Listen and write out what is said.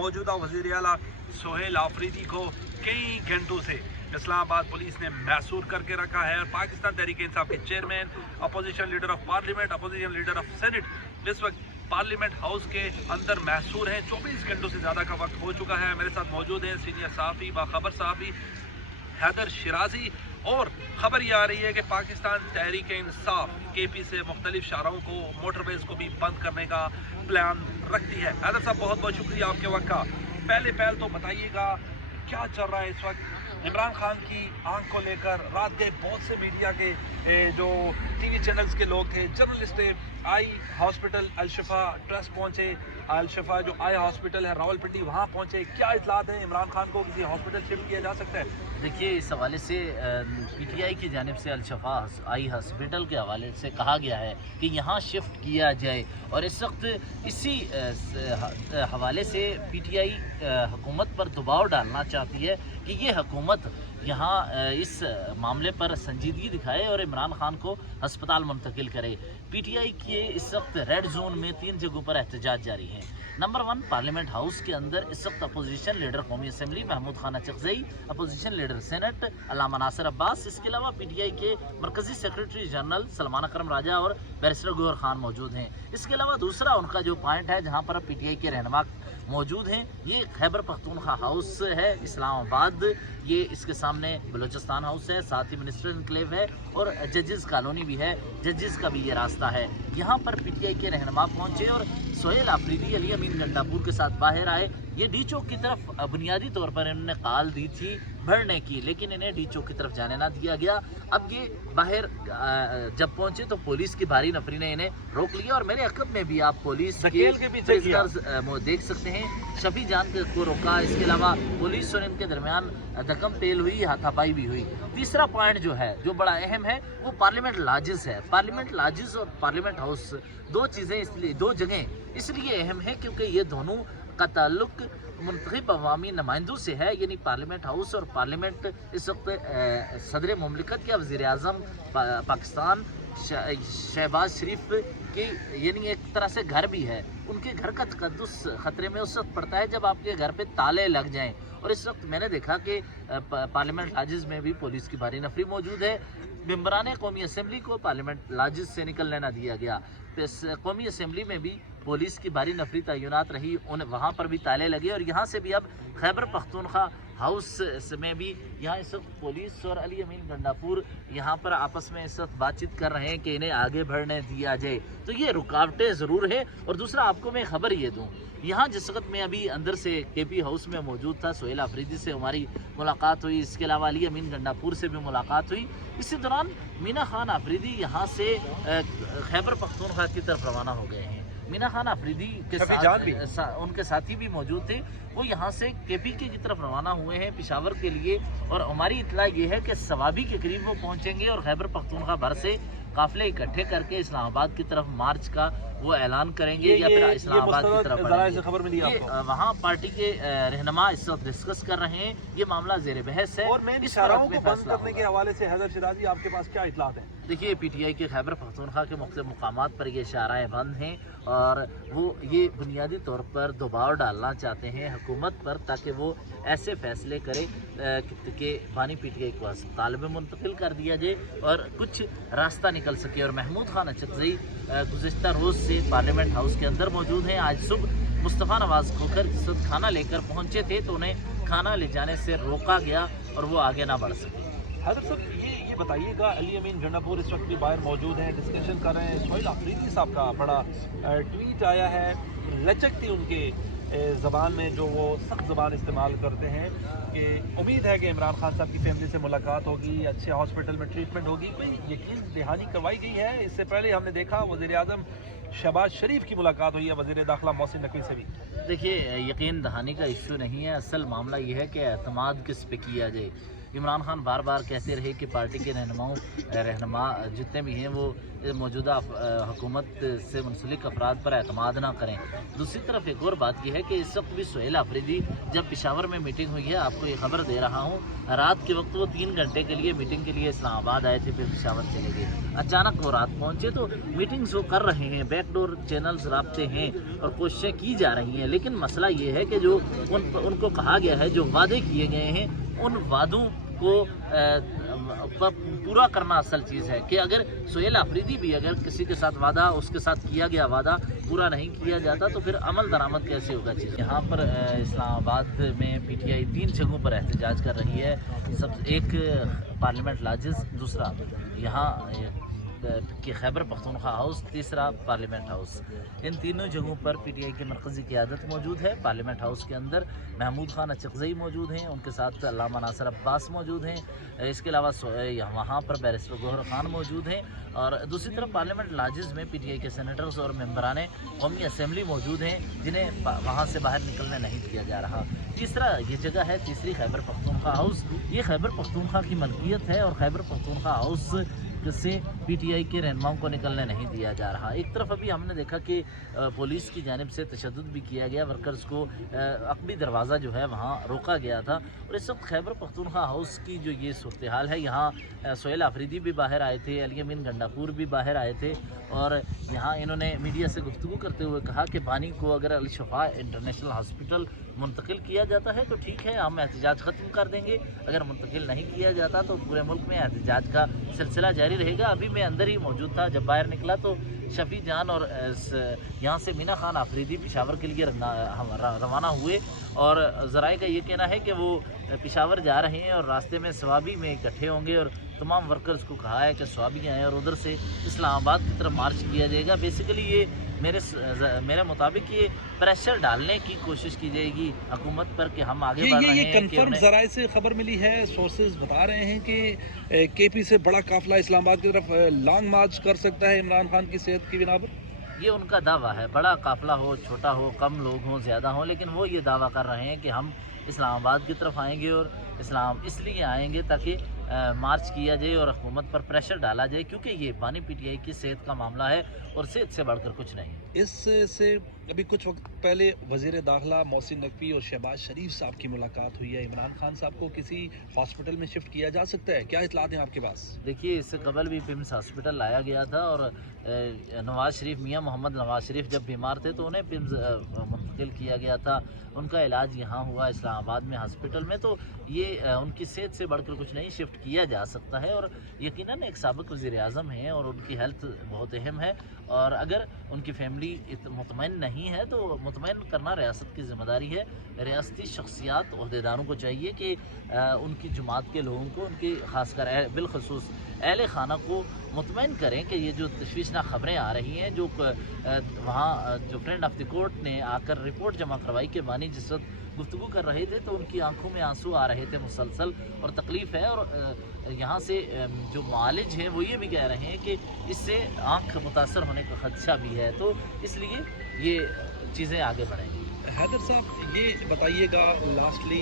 मौजूदा वज़ीर आला सोहेल आफरीदी को कई घंटों से इस्लामाबाद पुलिस ने मैसूर करके रखा है। पाकिस्तान तहरीक इंसाफ के chairman, opposition leader of parliament, opposition leader of senate इस वक्त पार्लियामेंट हाउस के अंदर मैसूर हैं। 24 घंटों से ज़्यादा का वक्त हो चुका है। मेरे साथ मौजूद हैं सीनियर सहाफ़ी बाखबर सहाफ़ी हैदर शिराजी। और ख़बर ये आ रही है कि पाकिस्तान तहरीक इंसाफ KP से मुख्तलिफ शाहराहों को, मोटरवेज़ को भी बंद करने का प्लान रखती है। हैदर साहब बहुत बहुत शुक्रिया आपके वक्त का। पहले तो बताइएगा क्या चल रहा है इस वक्त इमरान खान की आंख को लेकर। रात गए बहुत से मीडिया के जो TV चैनल्स के लोग थे, जर्नलिस्ट थे, आई हॉस्पिटल अल-शिफा ट्रस्ट पहुंचे। अल-शिफा जो आई हॉस्पिटल है रावलपिंडी, वहां पहुंचे। क्या इत्तलात है, इमरान खान को किसी हॉस्पिटल शिफ्ट किया जा सकता है? देखिए, इस हवाले से PTI की जानिब से अल-शिफा आई हॉस्पिटल के हवाले से कहा गया है कि यहाँ शिफ्ट किया जाए। और इस वक्त इसी हवाले से PTI हुकूमत पर दबाव डालना चाहती है कि ये हुकूमत यहाँ इस मामले पर संजीदगी दिखाए और इमरान खान को हस्पताल मुंतकिल करे। PTI के इस वक्त रेड जोन में 3 जगहों पर एहतजाज जारी है। नंबर 1, पार्लियामेंट हाउस के अंदर इस वक्त अपोजिशन लीडर कौमी assembly Mahmood Khan Achakzai, opposition leader senate Allama Nasir Abbas, इसके अलावा PTI के मरकज़ी सेक्रेटरी जनरल सलमान अकरम राजा और बैरिस्टर गौहर खान मौजूद हैं। इसके अलावा दूसरा उनका जो पॉइंट है जहाँ पर PTI के रहनुमा मौजूद हैं, ये खैबर पख्तूनख्वा हाउस है इस्लामाबाद। ये इसके सामने बलूचिस्तान हाउस है, साथ ही मिनिस्टर इनक्लेव है और जजेस कॉलोनी भी है, जजेस का भी ये रास्ता है। यहाँ पर PTI के रहनुमा पहुँचे और सोहेल आफरीदी अली अमीन गंडापुर के साथ बाहर आए। ये डी चौक की तरफ बुनियादी तौर पर इन्होंने कॉल दी थी भरने की, लेकिन इन्हें डी चौक की तरफ जाने ना दिया गया। अब ये बाहर जब पहुंचे तो पुलिस की भारी नफरी ने इन्हें रोक लिया और मेरे अकब में भी आप पुलिस के पीछे देख सकते हैं। शफी जान को रोका, इसके अलावा पुलिस और इनके दरमियान दकम पेल हुई, हाथापाई भी हुई। तीसरा पॉइंट जो है, जो बड़ा अहम है, वो पार्लियामेंट लॉजेस है। पार्लियामेंट लॉजेस और पार्लियामेंट हाउस दो जगह इसलिए अहम है क्योंकि ये दोनों का ताल्लुक मुंतखब अवामी नुमाइंदों से है। यानी पार्लियामेंट हाउस और पार्लियामेंट इस वक्त सदर मुमलिकत या वज़ीर आज़म पाकिस्तान शहबाज शरीफ की यानी एक तरह से घर भी है। उनके घर का तकद्दुस ख़तरे में उस वक्त पड़ता है जब आपके घर पे ताले लग जाएं। और इस वक्त मैंने देखा कि पार्लियामेंट लॉजेस में भी पुलिस की भारी नफरी मौजूद है। मेंबरान कौमी असम्बली को पार्लियामेंट लॉजेस से निकलने ना दिया गया। कौमी असम्बली में भी पुलिस की भारी नफरी तैनात रही, वहाँ पर भी ताले लगे। और यहाँ से भी अब खैबर पख्तूनख्वा हाउस में भी यहाँ इस वक्त पुलिस और अली अमीन गंडापुर यहाँ पर आपस में इस वक्त बातचीत कर रहे हैं कि इन्हें आगे बढ़ने दिया जाए। तो ये रुकावटें ज़रूर है। और दूसरा आपको मैं खबर ये दूँ, यहाँ जिस वक्त मैं अभी अंदर से KP हाउस में मौजूद था, सोहेल आफरीदी से हमारी मुलाकात हुई, इसके अलावा अली अमीन गंडापुर से भी मुलाकात हुई। इसी दौरान मीना खान आफरीदी यहाँ से खैबर पख्तूनख्वा की तरफ रवाना हो गए हैं। मीना खान आफरीदी के साथ उनके साथी भी मौजूद थे। वो यहाँ से KP की तरफ रवाना हुए हैं पेशावर के लिए। और हमारी इत्तला ये है कि सवाबी के करीब वो पहुँचेंगे और खैबर पख्तूनख्वा भर से काफिले इकट्ठे करके इस्लामाबाद की तरफ मार्च का वो ऐलान करेंगे या फिर इस्लामाबाद की तरफ बढ़ेंगे। खबर मिली आपको? वहाँ पार्टी के रहनुमा इस वक्त डिस्कस कर रहे हैं। ये मामला जेर बहस है। और मेन शाहराहों को बंद करने के हवाले से हैदर शिराजी आपके पास क्या इत्तलात है? देखिए, PTI के खैबर पख्तूनख्वा के मुख्तलिफ मुकामात पर ये शाहराएँ बंद हैं और वो ये बुनियादी तौर पर दबाव डालना चाहते हैं हुकूमत पर ताकि वो ऐसे फैसले करे कि बानी PTI को अस्पताल में मुंतकिल कर दिया जाए और कुछ रास्ता निकल सके। और महमूद खान अचकज़ई गुज़िश्ता रोज़ से पार्लियामेंट हाउस के अंदर मौजूद हैं। आज सुबह मुस्तफ़ा नवाज़ खोखर जिस वक्त खाना लेकर पहुँचे थे तो उन्हें खाना ले जाने से रोका गया और वो आगे ना बढ़ सके। हैदर साहब ये बताइएगा, अली अमीन गंडापुर इस वक्त भी बाहर मौजूद हैं, डिस्कशन कर रहे हैं। सोहेल आफरीदी साहब का बड़ा ट्वीट आया है, लचक थी उनके ज़बान में जो वो सख्त ज़बान इस्तेमाल करते हैं कि उम्मीद है कि इमरान खान साहब की फैमिली से मुलाकात होगी, अच्छे हॉस्पिटल में ट्रीटमेंट होगी। कोई यकीन दहानी करवाई गई है? इससे पहले हमने देखा वज़ीर आज़म शहबाज शरीफ की मुलाकात हुई है वज़ीर दाखिला मोहसिन नकवी से भी। देखिए, यकीन दहानी का इशू नहीं है, असल मामला ये है कि एतमाद किस पे किया जाए। इमरान खान बार बार कहते रहे कि पार्टी के रहनुमा जितने भी हैं वो मौजूदा हुकूमत से मुंसलिक अफराद पर एतमाद ना करें। दूसरी तरफ एक और बात यह है कि इस वक्त भी सुहेल आफरीदी जब पेशावर में मीटिंग हुई है, आपको ये खबर दे रहा हूँ, रात के वक्त वो 3 घंटे के लिए मीटिंग के लिए इस्लामाबाद आए थे, फिर पेशावर चले गए। अचानक वो रात पहुँचे तो मीटिंग्स वो कर रहे हैं, बैकडोर चैनल्स राब्ते हैं और कोशिशें की जा रही हैं, लेकिन मसला ये है कि जो उनको कहा गया है, जो वादे किए गए हैं, उन वादों को पूरा करना असल चीज़ है कि अगर सुहेल आफरीदी भी अगर किसी के साथ वादा, उसके साथ किया गया वादा पूरा नहीं किया जाता तो फिर अमल दरामद कैसे होगा चीज़। यहाँ पर इस्लामाबाद में पीटीआई 3 जगहों पर एहतजाज कर रही है। एक पार्लियामेंट लॉजेस, दूसरा यहाँ कि खैबर पख्तूनख्वा हाउस, तीसरा पार्लियामेंट हाउस। इन तीनों जगहों पर पीटीआई की मरकज़ी क़यादत मौजूद है। पार्लियामेंट हाउस के अंदर महमूद खान अचकज़ई मौजूद हैं, उनके साथ अल्लामा नासिर अब्बास मौजूद हैं। इसके अलावा वहाँ पर बैरिस्टर गौहर खान मौजूद हैं और दूसरी तरफ पार्लियामेंट लॉजेस में पीटीआई के सेनेटर्स और मेंबरान कौमी असम्बली मौजूद हैं, जिन्हें वहाँ से बाहर निकलने नहीं दिया जा रहा। तीसरा ये जगह है, तीसरी खैबर पख्तूनख्वा हाउस। ये खैबर पख्तूनख्वा की मलकियत है और खैबर पख्तूनख्वा हाउस से पीटीआई के रहनुमाओं को निकलने नहीं दिया जा रहा। एक तरफ अभी हमने देखा कि पुलिस की जानिब से तशद्दुद भी किया गया, वर्कर्स को अकबी दरवाज़ा जो है वहाँ रोका गया था। और इस वक्त खैबर पख्तूनख्वा हाउस की जो ये सूरत हाल है, यहाँ सुहेल आफरीदी भी बाहर आए थे, अली अमीन गंडापुर भी बाहर आए थे और यहाँ इन्होंने मीडिया से गुफ्तगू करते हुए कहा कि बानी को अगर अल शफा इंटरनेशनल हॉस्पिटल मुंतकिल किया जाता है तो ठीक है, हम एहतजाज ख़त्म कर देंगे, अगर मुंतकिल नहीं किया जाता तो पूरे मुल्क में एहतजाज का सिलसिला जारी रहेगा। अभी मैं अंदर ही मौजूद था, जब बाहर निकला तो शफी जान और यहाँ से मीना खान आफरीदी पेशावर के लिए रवाना हुए और ज़राए का ये कहना है कि वो पेशावर जा रहे हैं और रास्ते में स्वाबी में इकट्ठे होंगे और तमाम वर्कर्स को कहा है कि स्वाबी आएँ और उधर से इस्लामाबाद की तरफ मार्च किया जाएगा। बेसिकली ये मेरे मुताबिक ये प्रेशर डालने की कोशिश की जाएगी हुकूमत पर कि हम आगे बढ़ रहे हैं। कंफर्म ज़राए से खबर मिली है, सोर्सेज बता रहे हैं कि केपी से बड़ा काफिला इस्लामाबाद की तरफ लॉन्ग मार्च कर सकता है इमरान खान की सेहत की बिना पर। ये उनका दावा है, बड़ा काफिला हो, छोटा हो, कम लोग हों, ज़्यादा हों, लेकिन वो ये दावा कर रहे हैं कि हम इस्लामाबाद की तरफ आएंगे और इस्लाम इसलिए आएंगे ताकि मार्च किया जाए और हुकूमत पर प्रेशर डाला जाए, क्योंकि ये बानी पीटीआई की सेहत का मामला है और सेहत से बढ़कर कुछ नहीं। इससे अभी कुछ वक्त पहले वज़ीर दाखिला मोहसिन नकवी और शहबाज शरीफ साहब की मुलाकात हुई है। इमरान खान साहब को किसी हॉस्पिटल में शिफ्ट किया जा सकता है, क्या इत्तलात हैं आपके पास? देखिए, इससे कबल भी पिम्स हॉस्पिटल लाया गया था और नवाज़ शरीफ, मियाँ मोहम्मद नवाज़ शरीफ जब बीमार थे तो उन्हें पिम्स मुंतकिल किया गया था। उनका इलाज यहाँ हुआ इस्लामाबाद में हॉस्पिटल में, तो ये उनकी सेहत से बढ़कर कुछ नहीं, शिफ्ट किया जा सकता है। और यकीनन एक साबिक़ वज़ीर आज़म हैं और उनकी हेल्थ बहुत अहम है और अगर उनकी फैमिली मुतमईन नहीं है तो मुतमईन करना रियासत की ज़िम्मेदारी है। रियासती शख्सियात, ओहदेदारों को चाहिए कि उनकी जमात के लोगों को, उनकी खासकर बिलखसूस अहले खाना को मुतमईन करें कि ये जो तशवीशनाक ख़बरें आ रही हैं, जो वहाँ जो फ्रेंड ऑफ द कोर्ट ने आकर रिपोर्ट जमा करवाई कि बानी जिस वक्त गुफ्तगू कर रहे थे तो उनकी आंखों में आंसू आ रहे थे मुसलसल और तकलीफ़ है। और यहाँ से जो मुआलिज हैं वो ये भी कह रहे हैं कि इससे आँख मुतासर होने का खदशा भी है, तो इसलिए ये चीज़ें आगे बढ़ेंगी। हैदर साहब, ये बताइएगा लास्टली